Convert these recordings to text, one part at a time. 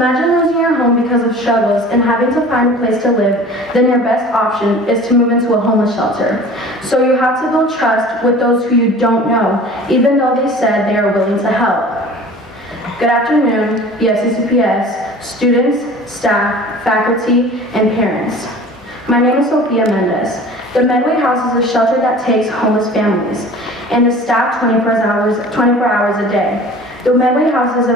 Imagine losing your home because of struggles and having to find a place to live, then your best option is to move into a homeless shelter. So you have to build trust with those who you don't know, even though they said they are willing to help. Good afternoon, BFCCPS, students, staff, faculty, and parents. My name is Sophia. The Medway House is a shelter that takes homeless families and is staffed 24 hours a day. The Medway House has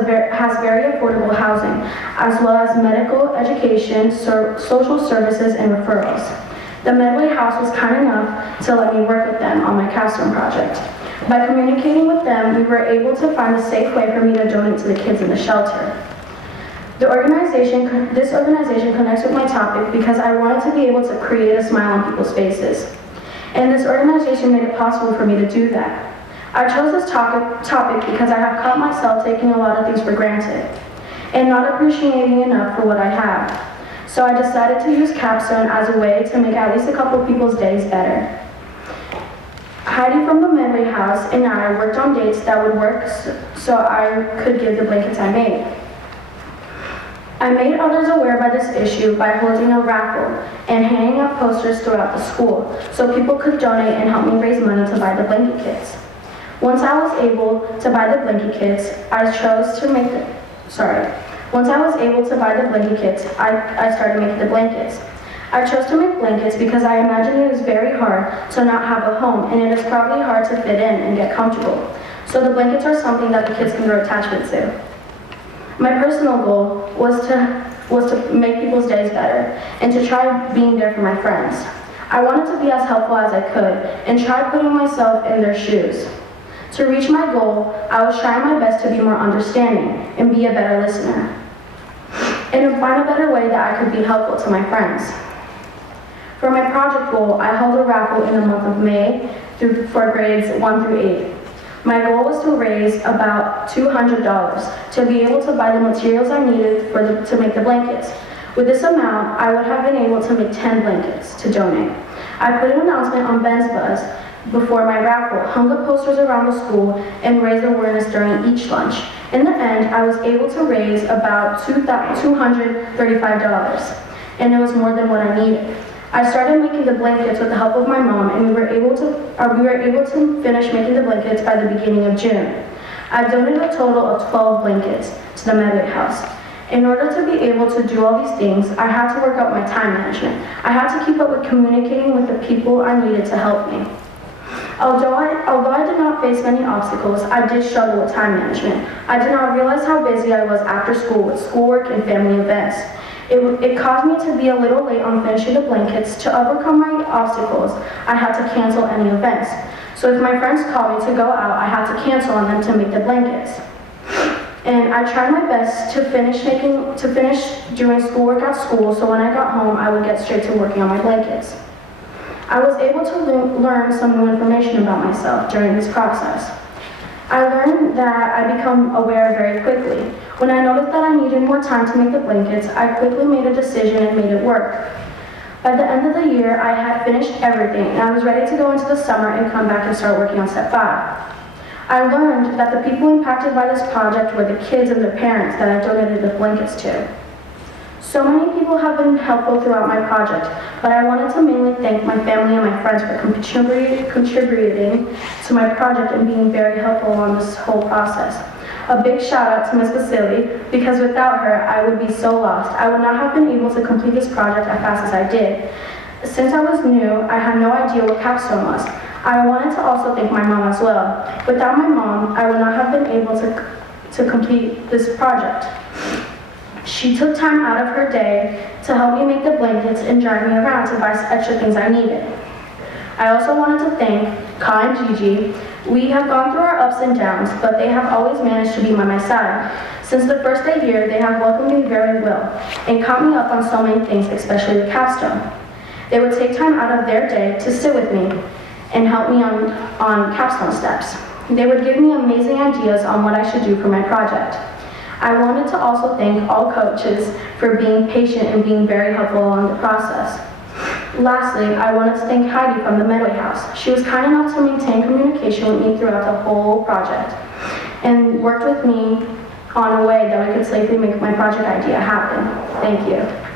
very affordable housing, as well as medical, education, social services, and referrals. The Medway House was kind enough to let me work with them on my Capstone project. By communicating with them, we were able to find a safe way for me to donate to the kids in the shelter. This organization connects with my topic because I wanted to be able to create a smile on people's faces. And this organization made it possible for me to do that. I chose this topic because I have caught myself taking a lot of things for granted and not appreciating enough for what I have. So I decided to use Capstone as a way to make at least a couple people's days better. Heidi from the Medway House and I worked on dates that would work so I could give the blankets I made. I made others aware by this issue by holding a raffle and hanging up posters throughout the school so people could donate and help me raise money to buy the blanket kits. Once I was able to buy the blanket kits, I started making the blankets. I chose to make blankets because I imagine it is very hard to not have a home, and it is probably hard to fit in and get comfortable. So the blankets are something that the kids can grow attachment to. My personal goal was to make people's days better and to try being there for my friends. I wanted to be as helpful as I could and try putting myself in their shoes. To reach my goal, I was trying my best to be more understanding and be a better listener, and to find a better way that I could be helpful to my friends. For my project goal, I held a raffle in the month of May for grades 1 through 8. My goal was to raise about $200 to be able to buy the materials I needed to make the blankets. With this amount, I would have been able to make 10 blankets to donate. I put an announcement on Ben's Buzz before my raffle, hung up posters around the school, and raised awareness during each lunch. In the end, I was able to raise about $235, and it was more than what I needed. I started making the blankets with the help of my mom, and we were able to finish making the blankets by the beginning of June. I donated a total of 12 blankets to the Medway House. In order to be able to do all these things, I had to work out my time management. I had to keep up with communicating with the people I needed to help me. Although I did not face many obstacles, I did struggle with time management. I did not realize how busy I was after school with schoolwork and family events. It caused me to be a little late on finishing the blankets. To overcome my obstacles, I had to cancel any events. So if my friends called me to go out, I had to cancel on them to make the blankets. And I tried my best to finish doing schoolwork at school, so when I got home, I would get straight to working on my blankets. I was able to learn some new information about myself during this process. I learned that I become aware very quickly. When I noticed that I needed more time to make the blankets, I quickly made a decision and made it work. By the end of the year, I had finished everything, and I was ready to go into the summer and come back and start working on step 5. I learned that the people impacted by this project were the kids and their parents that I donated the blankets to. So many people have been helpful throughout my project, but I wanted to mainly thank my family and my friends for contributing to my project and being very helpful on this whole process. A big shout out to Ms. Vasily, because without her, I would be so lost. I would not have been able to complete this project as fast as I did. Since I was new, I had no idea what Capstone was. I wanted to also thank my mom as well. Without my mom, I would not have been able to complete this project. She took time out of her day to help me make the blankets and drive me around to buy extra things I needed. I also wanted to thank Ka and Gigi. We have gone through our ups and downs, but they have always managed to be by my side. Since the first day here, they have welcomed me very well and caught me up on so many things, especially the Capstone. They would take time out of their day to sit with me and help me on Capstone steps. They would give me amazing ideas on what I should do for my project. I wanted to also thank all coaches for being patient and being very helpful along the process. Lastly, I wanted to thank Heidi from the Medway House. She was kind enough to maintain communication with me throughout the whole project and worked with me on a way that we could safely make my project idea happen. Thank you.